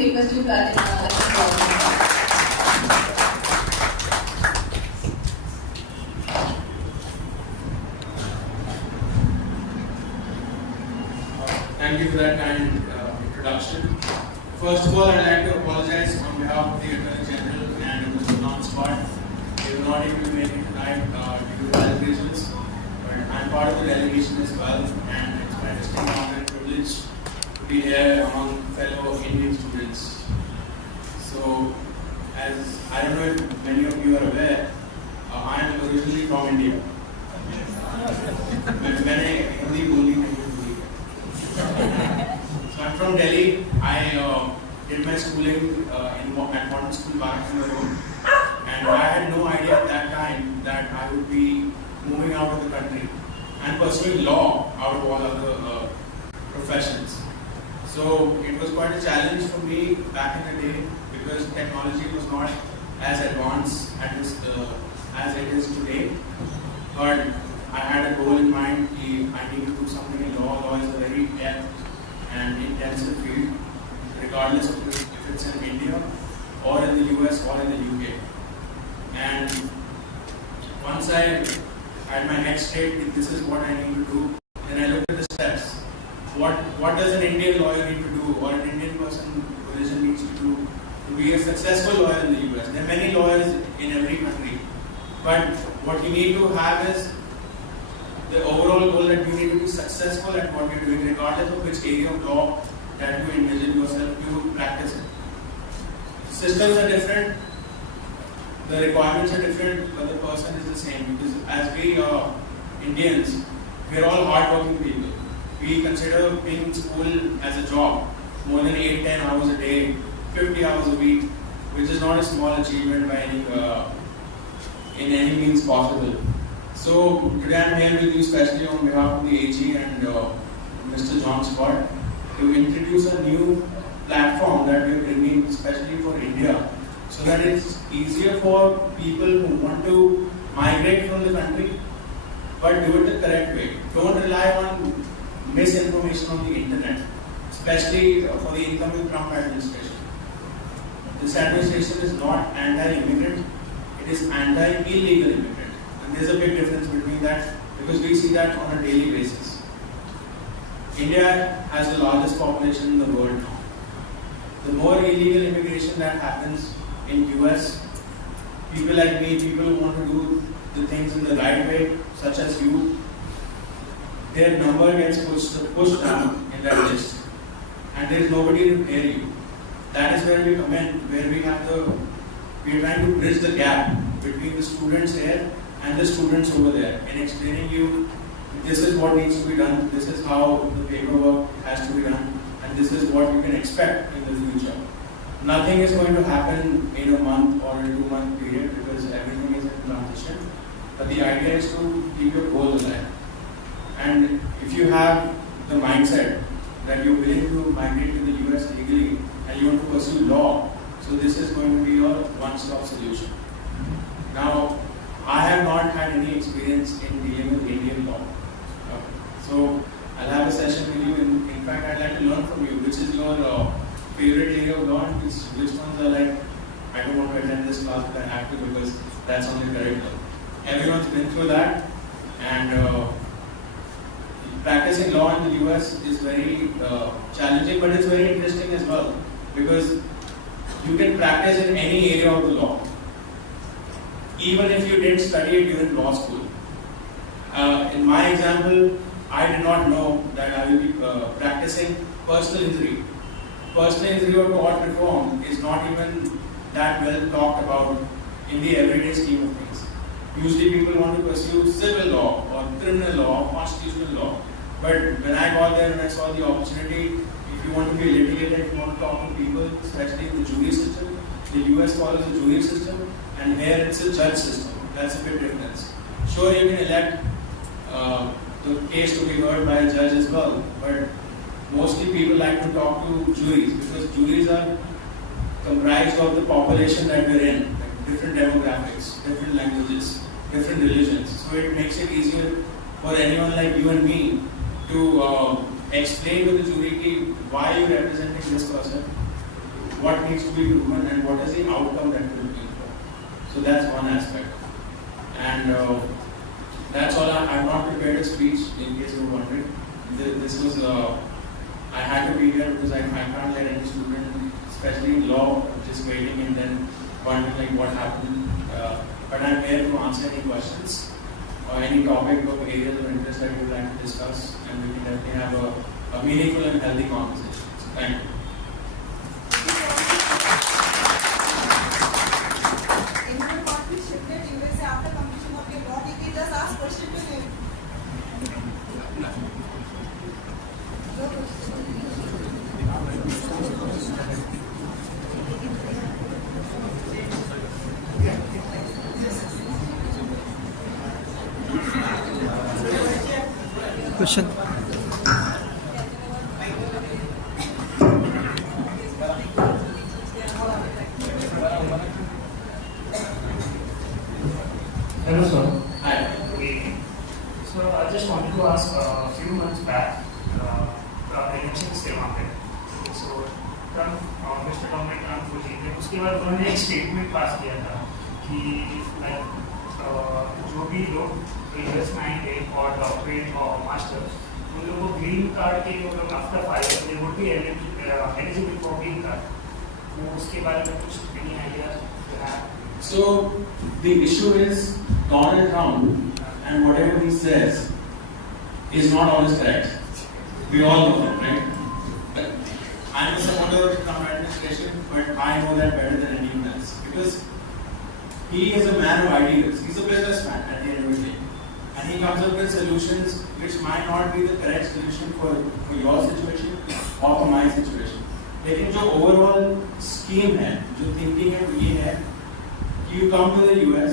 request you to attend. Thank you for that kind introduction. First of all, I'd like to apologize on behalf of the Attorney General and Mr. Non-Spot. They were not able to make it tonight due to health reasons, but I'm part of the delegation as well, and it's my distinct honor and privilege to be here among fellow Indian students. So, as I don't know if many of you are aware, I am originally from India. मैंने हिंदी बोली नहीं भूली. So I'm from Delhi. I did my schooling at modern school back in the road, and I had no idea at that time that I would be moving out of the country and pursuing law out of all other professions. So it was quite a challenge for me back in the day because technology was not as advanced as it is today. But I had a goal in mind. I need to do something in law. Law is a very depth and intensive field, regardless of if it's in India or in the US or in the UK. And once I had my head straight, if this is what I need to do, then I looked at the steps. What does an Indian lawyer need to do, or an Indian person origin needs to do to be a successful lawyer in the US? There are many lawyers in every country, but what you need to have is the overall goal that you need to be successful at what you're doing, regardless of which area of law that you envision yourself to practice it. Systems are different, the requirements are different, but the person is the same. Because as we Indians, we're all hardworking people. We consider being in school as a job, more than 8-10 hours a day, 50 hours a week, which is not a small achievement by in any means possible. So today I'm here with you especially on behalf of the AG and Mr. John Scott to introduce a new platform that we're bringing especially for India, so that it's easier for people who want to migrate from the country but do it the correct way. Don't rely on misinformation on the internet, especially for the incoming Trump administration. This administration is not anti-immigrant, it is anti-illegal immigrant. There's a big difference between that because we see that on a daily basis. India has the largest population in the world now. The more illegal immigration that happens in US, people like me, people who want to do the things in the right way, such as you, their number gets pushed down in that list. And there is nobody to hear you. That is where we come in, where we are trying to bridge the gap between the students here and the students over there, in explaining you this is what needs to be done, this is how the paperwork has to be done, and this is what you can expect in the future. Nothing is going to happen in a month or a 2-month period because everything is in transition. But the idea is to keep your goal alive. And if you have the mindset that you're willing to migrate to the US legally and you want to pursue law, so this is going to be your one-stop solution. Now, I have not had any experience in dealing with Indian law. So I'll have a session with you. In fact, I'd like to learn from you which is your favorite area of law and which ones are like, I don't want to attend this class but I have to because that's on the curriculum. Everyone's been through that, and practicing law in the US is very challenging, but it's very interesting as well because you can practice in any area of the law. Even if you didn't study it during law school. In my example, I did not know that I will be practicing personal injury. Personal injury or tort reform is not even that well talked about in the everyday scheme of things. Usually people want to pursue civil law or criminal law or constitutional law. But when I got there and I saw the opportunity, if you want to be a litigator, if you want to talk to people, especially in the jury system, the US follows a jury system, and here it's a judge system. That's a big difference. Sure, you can elect the case to be heard by a judge as well, but mostly people like to talk to juries because juries are comprised of the population that we're in, like different demographics, different languages, different religions. So it makes it easier for anyone like you and me to explain to the jury why you're representing this person, what needs to be proven and what is the outcome that we're looking for. So that's one aspect. And that's all. I've not prepared a speech in case you're wondering. This was, I had to be here because I can't let any student, especially in law, just waiting and then wondering like what happened. But I'm here to answer any questions or any topic or areas of interest that you would like to discuss, and we can definitely have a meaningful and healthy conversation. So thank you. Anyone want to shift it USA after completion of your law degree? Just ask question to him. Question. Hello, sir. Hi. So I just wanted to ask a few months back, elections came up. So Trump, Mr. Donald Trump को जीते, उसके बाद उन्होंने एक statement pass किया था कि जो भी लोग यूएस में आएंगे और डॉक्टरेट और मास्टर्स, उन लोगों को ग्रीन कार्ड के लिए लोग after 5 years they would be eligible for green card. तो उसके बारे में कुछ any idea? So the issue is Donald Trump and whatever he says is not always correct. We all know that, right? I'm a supporter of the Trump administration, but I know that better than anyone else because he is a man of ideas. He's a businessman at the end of the day, and he comes up with solutions which might not be the correct solution for your situation or for my situation. लेकिन जो overall scheme है, जो thinking है, वो ये है कि you come to the US.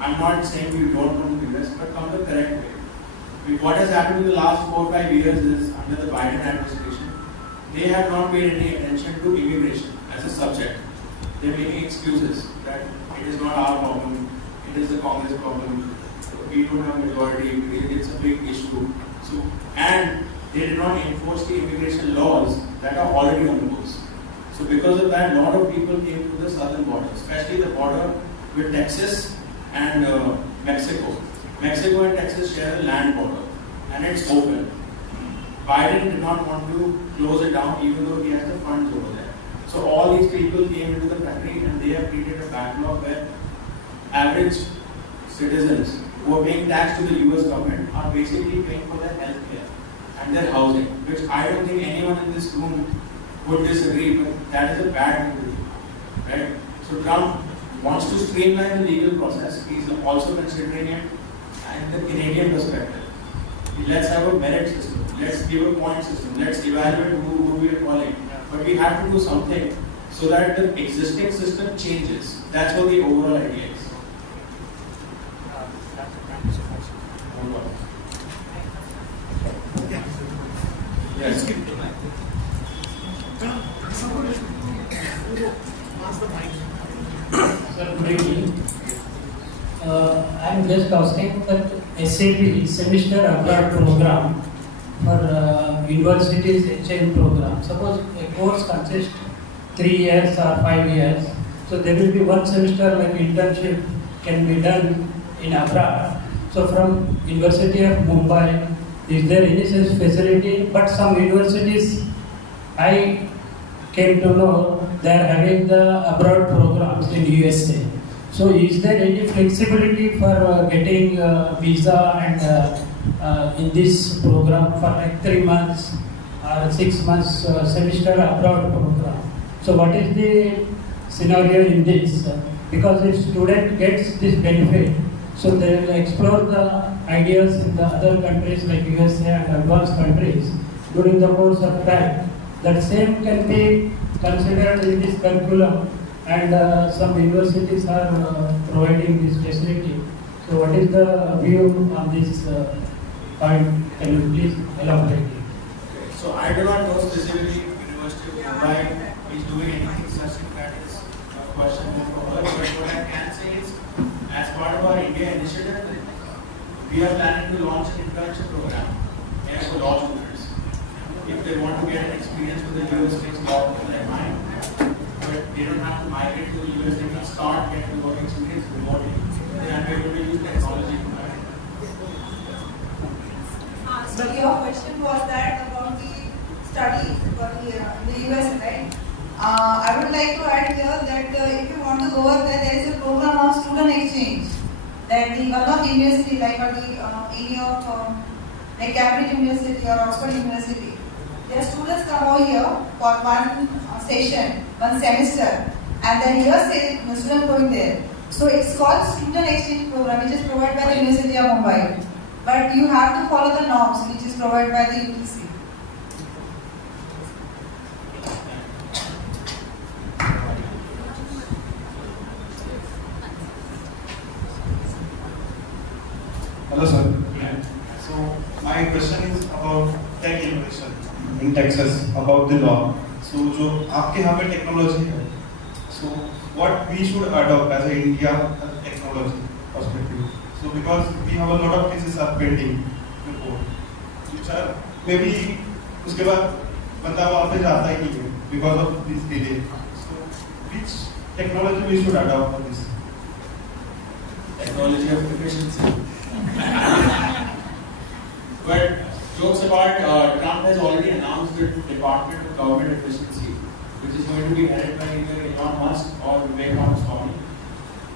I'm not saying you don't come to the US, but come the correct way. What has happened in the last 4 or 5 years is under the Biden administration, they have not paid any attention to immigration as a subject. They're making excuses that it is not our problem, it is the Congress problem. We don't have majority. It's a big issue. So, and they did not enforce the immigration laws that are already on the books. So, because of that, a lot of people came to the southern border, especially the border with Texas and Mexico. Mexico and Texas share a land border, and it's open. Biden did not want to close it down, even though he has the funds over there. So, all these people came into the country, and they have created a backlog where average citizens who are paying tax to the US government are basically paying for their health care and their housing, which I don't think anyone in this room would disagree, but that is a bad thing to do, right? So Trump wants to streamline the legal process. He's also considering it in the Canadian perspective. Let's have a merit system. Let's give a point system. Let's evaluate who we are calling. But we have to do something so that the existing system changes. That's what the overall idea is. Yes. Sir, good evening. I am just asking that SAP semester abroad program for universities exchange program. Suppose a course consists 3 years or 5 years, so there will be one semester like internship can be done in abroad. So from University of Mumbai, is there any such facility? But some universities, I came to know they are having the abroad programs in USA. So is there any flexibility for getting visa and in this program for like 3 months or 6 months semester abroad program? So what is the scenario in this? Because if student gets this benefit, so they will explore the ideas in the other countries like USA and advanced countries during the course of time. That same can be considered in this curriculum, and some universities are providing this facility. So what is the view on this point? Can you please elaborate? So I do not know specifically University of Mumbai is doing anything such thing. That is a question for her. But what I can say is, as part of our India initiative, we are planning to launch an internship program for law students. If they want to get an experience with the US-based law like mine, the US, right? I would like to add here that if you want to go over there is a program of student exchange. That the one of university like any of like Cambridge University or Oxford University, their students come over here for one session, one semester, and then here the student going there. So it's called student exchange program, which is provided by the University of Mumbai. But you have to follow the norms, which is provided by the UTC. Hello sir. So my question is about tech innovation in Texas, about the law. So जो आपके यहाँ पे technology है, so what we should adopt as a India technology perspective. So because we have a lot of cases are pending before, which are maybe उसके बाद बंदा वहाँ पे जाता ही नहीं है because of this delay. So which technology we should adopt for this? Technology of efficiency. But jokes apart, Trump has already announced the Department of Government Efficiency, which is going to be headed by either Elon Musk or Vivek Ramaswamy.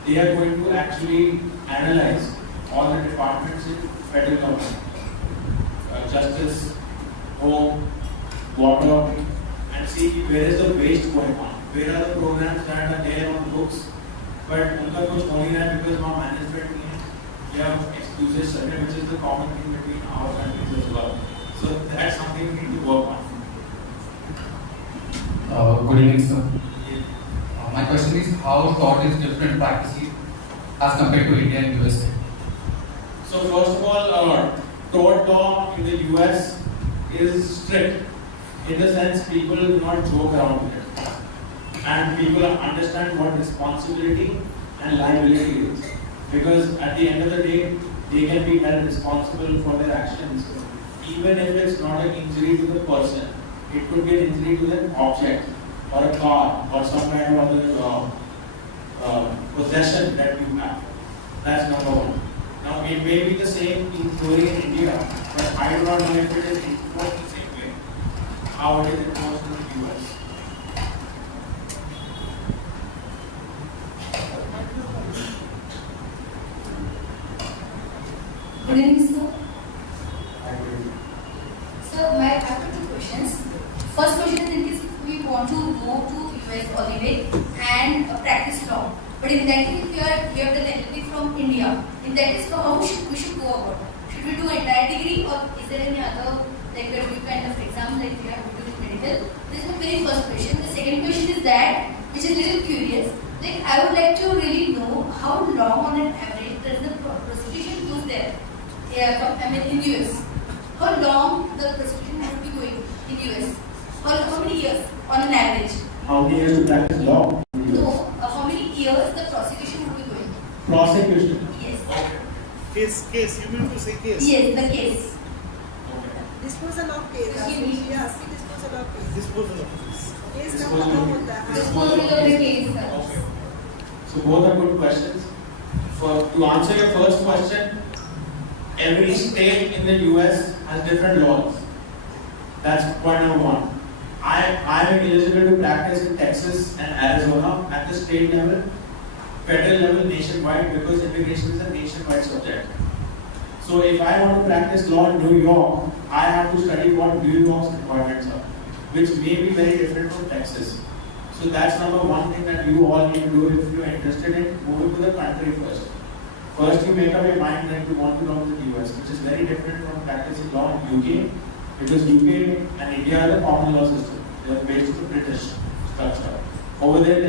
They are going to actually analyze all the departments in federal government, justice, home, water, and see where is the waste going on, where are the programs that are there on the books, but उनका कुछ हो नहीं रहा है because वहाँ management नहीं है, या excuses certain, which is the common thing between our countries as well. So that's something we need to work on. Good evening, sir. My question is, how thought is different practices as compared to India and USA? So first of all, tort law in the US is strict in the sense people do not joke around with it, and people understand what responsibility and liability is, because at the end of the day they can be held responsible for their actions, even if it's not an injury to the person. It could be an injury to an object or a car or some kind of other possession that you have. That's number one. Now it may be the same in theory in India, but I do not know if it is enforced the same way how it is enforced in the US. Good evening, sir. I agree. So, I have two questions. First question is, in case if we want to go to US holiday and practice law, but in that case, we have done LLB from India. In that case, how we should go about? Should we do entire degree, or is there any other like a kind of exam like we have to do in medical? This is my very first question. The second question is that, which is a little curious. Like I would like to really know how long on an average does the prosecution goes there? I mean in US. How long the prosecution would be going in US? How many years on an average? How many years to practice law? No, how many years the prosecution would be going? Prosecution. Yes. Case. You mean to say case? Yes, the case. Disposal of case. Yes. Disposal of case. Disposal of this. Case का Disposal खत्म of- होता है. Disposal of the case, sir. Okay. So both are good questions. To answer your first question, every state in the US has different laws. That's point number one. I am eligible to practice in Texas and Arizona at the state level, federal level, nationwide, because immigration is a nationwide subject. So if I want to practice law in New York, I have to study what New York's requirements are, which may be very different from Texas. So that's number one thing that you all need to do if you are interested in moving to the country first. First, you make up your mind that you want to go to the US, which is very different from practicing law in UK, because UK and India are the common law system. They are based on the British structure. Over there,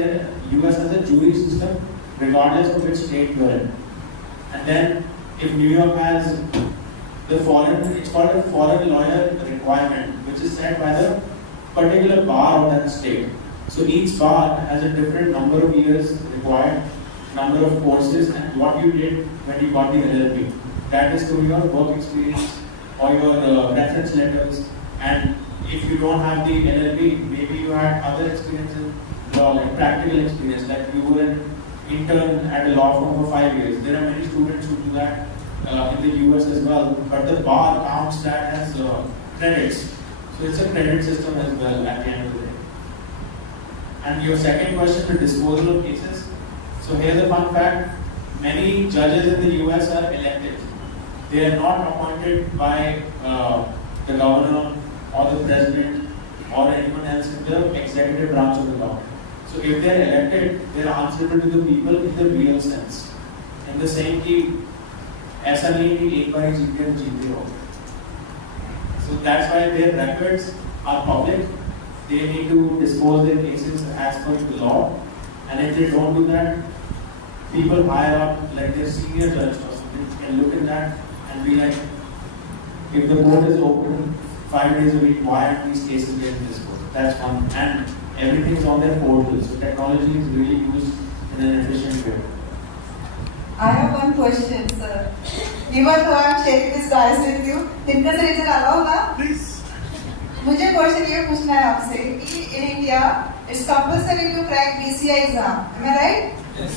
the US has a jury system, regardless of which state you are in. And then, if New York has the foreign, it's called a foreign lawyer requirement, which is set by the particular bar of that state. So each bar has a different number of years required, number of courses, and what you did when you got the LLB. That is through your work experience or your reference letters. And if you don't have the LLB, maybe you had other experience in law, like practical experience, like you were an intern at a law firm for 5 years. There are many students who do that in the US as well, but the bar counts that as credits. So it's a credit system as well at the end of the day. And your second question, the disposal of cases. So here's a fun fact. Many judges in the US are elected. They are not appointed by the governor or the president or anyone else in the executive branch of the government. So if they are elected, they are answerable to the people in the real sense. In the same कि ऐसा नहीं कि एक बार ही जीते और जीते हो. So that's why their records are public. They need to dispose their cases as per the law. And if they don't do that, people higher up, like their senior judge or something, can look at that and be like, if the court is open 5 days a week, why aren't these cases getting disposed? That's one. And everything is on their portal. So technology is really used in an efficient way. I have one question, sir. Even though I am sharing this dice with you, इतने से इधर allow ना? Please. मुझे question ये पूछना है आपसे कि in India it's compulsory to crack BCI exam. Am I right? Yes.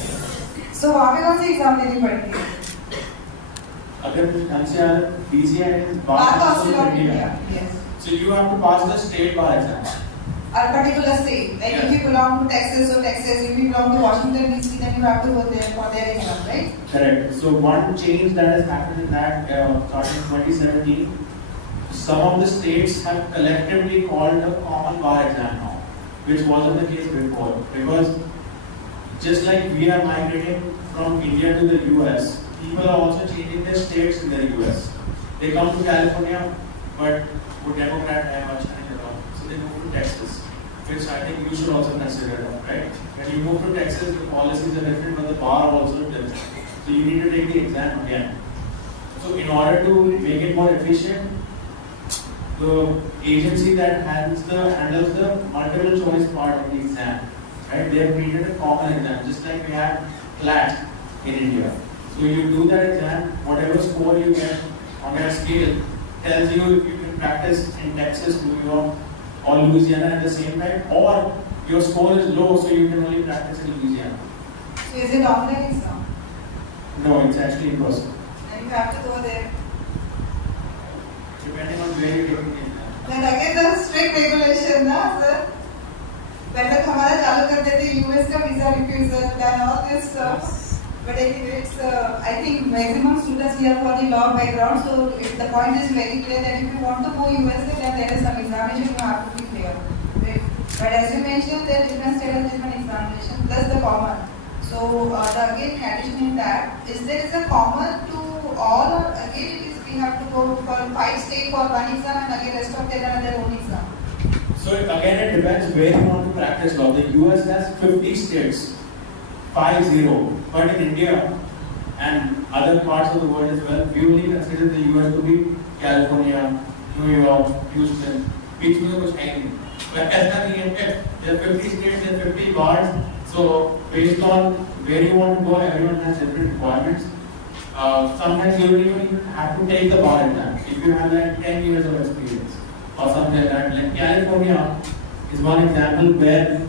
So वहाँ पे कौन सी एग्जाम देनी पड़ती है? अगर ढंग से यार BCI is Bar Bar Council Council of of India. India. Yes. So you have to pass the state bar exam. A particular state. Like Yeah. if you belong to Texas or Texas, if you belong to Washington DC, then you have to go there for their exam, right? Correct. So one change that has happened in that starting 2017, some of the states have collectively called a common bar exam now, which wasn't the case before. Because just like we are migrating from India to the US, people are also changing their states in the US. They come to California, but वो Democrat है और अच्छा नहीं कर रहा, so they move to Texas, which I think you should also consider, right? When you move to Texas, the policies are different, but the bar also is different. So you need to take the exam again. So in order to make it more efficient, the agency that handles the multiple choice part of the exam, right? They have created a common exam, just like we have CLAT in India. So you do that exam, whatever score you get on that scale tells you if you can practice in Texas, New York, or Louisiana at the same time, or your score is low, so you can only practice in Louisiana. So is it online exam? No, it's actually in person. And you have to go there. Depending on where you're taking the exam. Then again the strict regulation, ना sir? पहले तो हमारा चालू कर देते US का visa refusal and all this stuff. But anyway, it's I think maximum students here for the law background. So the point is very clear that if you want to go USA, then there is some examination you have to be clear. Right? But as you mentioned, there are different states have different examination plus the common. So the again addition in that is there is a common to all, or again it is we have to go for 5 states for one exam and again rest of them are their own exam. So again, it depends where you want to practice law. The US has 50 states, 50. But in India and other parts of the world as well, we only consider the US to be California, New York, Houston. Beach में कुछ है नहीं. But ऐसा नहीं है. There are 50 states, there are 50 bars. So based on where you want to go, everyone has different requirements. Sometimes you don't even have to take the bar exam if you have like 10 years of experience or something like that. Like California is one example where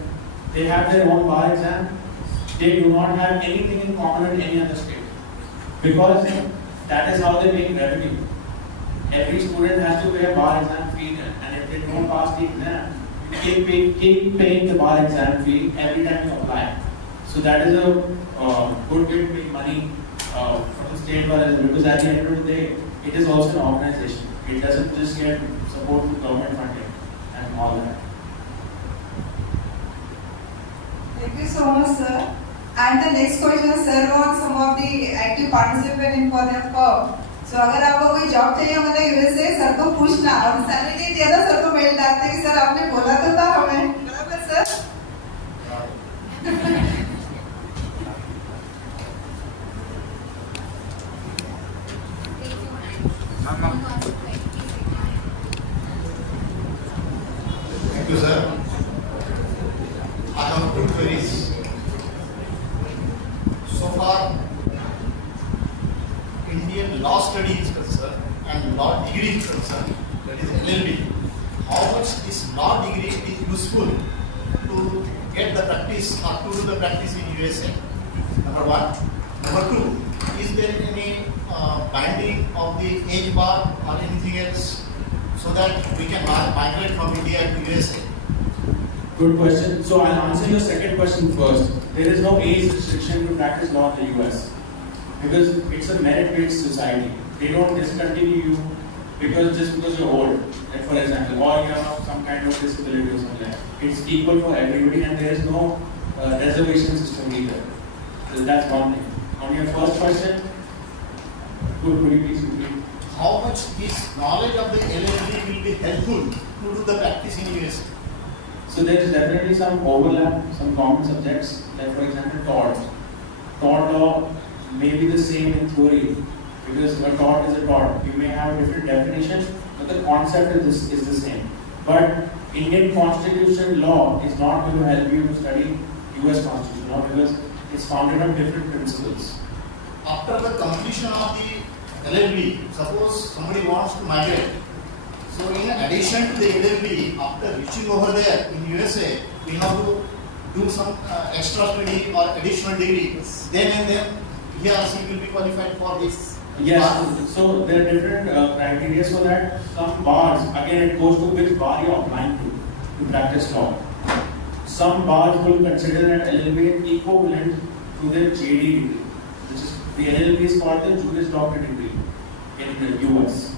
they have their own bar exam. They do not have anything in common with any other state because that is how they make revenue. Every student has to pay a bar exam fee, and if they don't pass the exam, you keep paying the bar exam fee every time you apply. So that is a good way to make money from the state bar, because at the end of the day, it is also an organization. It doesn't just get support from government funding and all that. Thank you so much, sir. And the next question, sir, wants some of the active participant in for their firm. So अगर आपको कोई job चाहिए मतलब USA, sir को पूछना और salary नहीं दिया था, सर को मेल डालते कि सर आपने बोला तो था हमें, बराबर sir? Thank you, sir. I have two queries. So far, Indian law study is concerned and law degree is concerned, that is LLB. How much this law degree is useful to get the practice or to do the practice in USA? Number one. Number two, is there any binding of the age bar or anything else? so that we can migrate from India to USA? Good question. So I'll answer your second question first. There is no age restriction to practice law in the US because it's a merit-based society. They don't discontinue you just because you're old, like for example, or you have some kind of disability or something like that. It's equal for everybody and there is no reservation system either. So that's one thing. On your first question, could you please repeat? How much is knowledge of the LLB will be helpful to do the practice in USA? So there is definitely some overlap, some common subjects, like for example tort. Tort law may be the same in theory because a tort is a tort. You may have a different definition, but the concept is the same. But Indian constitution law is not going to help you to study US constitution law because it's founded on different principles. After the completion of the LLB, suppose somebody wants to migrate. So in addition to the LLB, after reaching over there in USA, we have to do some extra study or additional degree. Then and then he or she will be qualified for this. Yes, so there are different criteria for that. Some bars, again it goes to which bar you are applying to practice law. Some bars will consider that LLB equivalent to their JD degree, which is the LLB is called the Juris Doctorate degree in the US.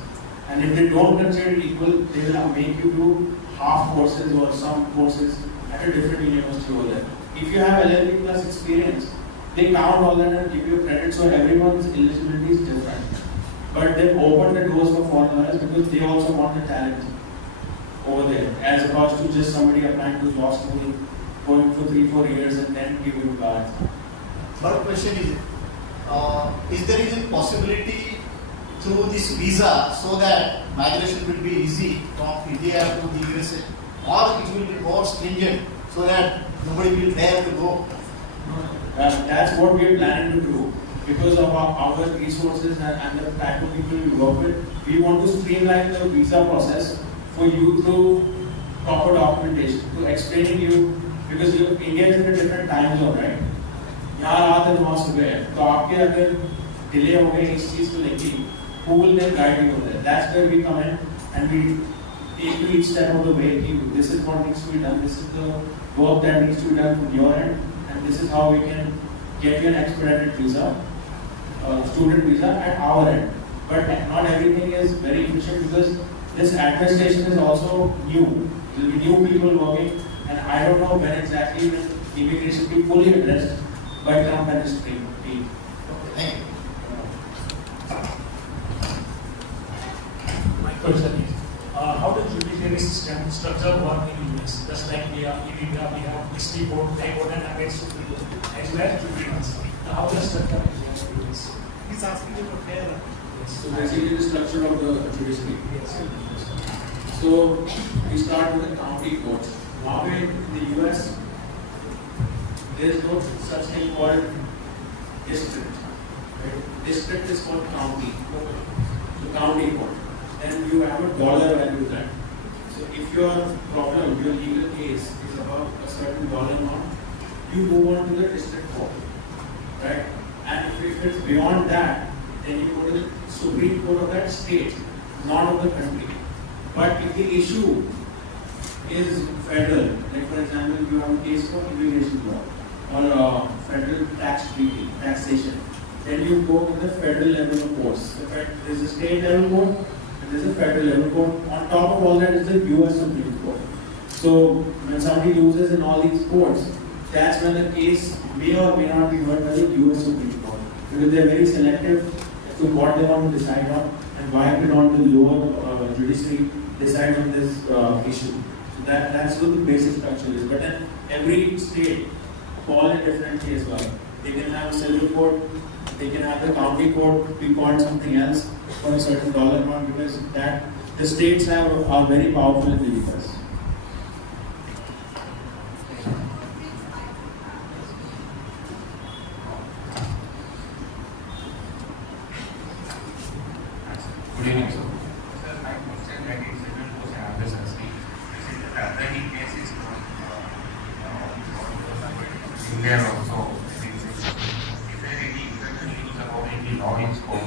And if they don't consider it equal, they will make you do half courses or some courses at a different university over there. If you have LLB plus experience, they count all that and give you credit, so everyone's eligibility is different. But they've opened the doors for foreign lawyers because they also want the talent over there, as opposed to just somebody applying to law school, going for 3-4 years and then giving cards. Third question is there a possibility through this visa so that migration will be easy from India to the USA, or it will be more stringent so that nobody will dare to go? That's what we are planning to do. Because of our resources and the type of people we work with, we want to streamline the visa process for you through proper documentation, to explaining you, because India is in a different time zone, right? यहाँ रात है वहाँ सुबह है, तो आपके अगर delay हो गए इस चीज को लेके, who will then guide you over there? That's where we come in and we take you each step of the way. This is what needs to be done. This is the work that needs to be done from your end, and this is how we can get you an expedited visa, student visa at our end. But not everything is very efficient because this administration is also new. There will be new people working, and I don't know when exactly when immigration will be fully addressed by Trump and his team. Thank you. My question is, how does judiciary system structure work in US? Just like in India, we have district court, high court, and appeal supreme court, as well as tribunals. How does structure in US? He's asking you for fair. So basically the structure of the judiciary. Yes. So we start with the county courts. Now in the US, there is no such thing called district. Right? District is called county. The county court. Then you have a dollar value that. So if your problem, your legal case is about a certain dollar amount, you move on to the district court. Right? And if it's beyond that, then you go to the Supreme Court of that state, not of the country. But if the issue is federal, like for example, you have a case for immigration law or federal tax treaty, taxation, then you go to the federal level of courts. There is a state level court, and there is a federal level court. On top of all that is the US Supreme Court. So when somebody loses in all these courts, that's when the case may or may not be heard by the US Supreme Court, because they are very selective as to what they want to decide on and why cannot the lower judiciary decide on this issue. So that's what the basic structure is. But then every state call it differently as well. They can have a civil court, they can have the county court be called something else for a certain dollar amount, because that the states are very powerful in the US. Good evening, sir. Sir, my question like is similar to Samrat LiveStudio. Is it any cases from India also? Is there any news about any law in school?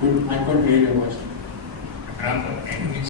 Good, I couldn't hear your question. example, in which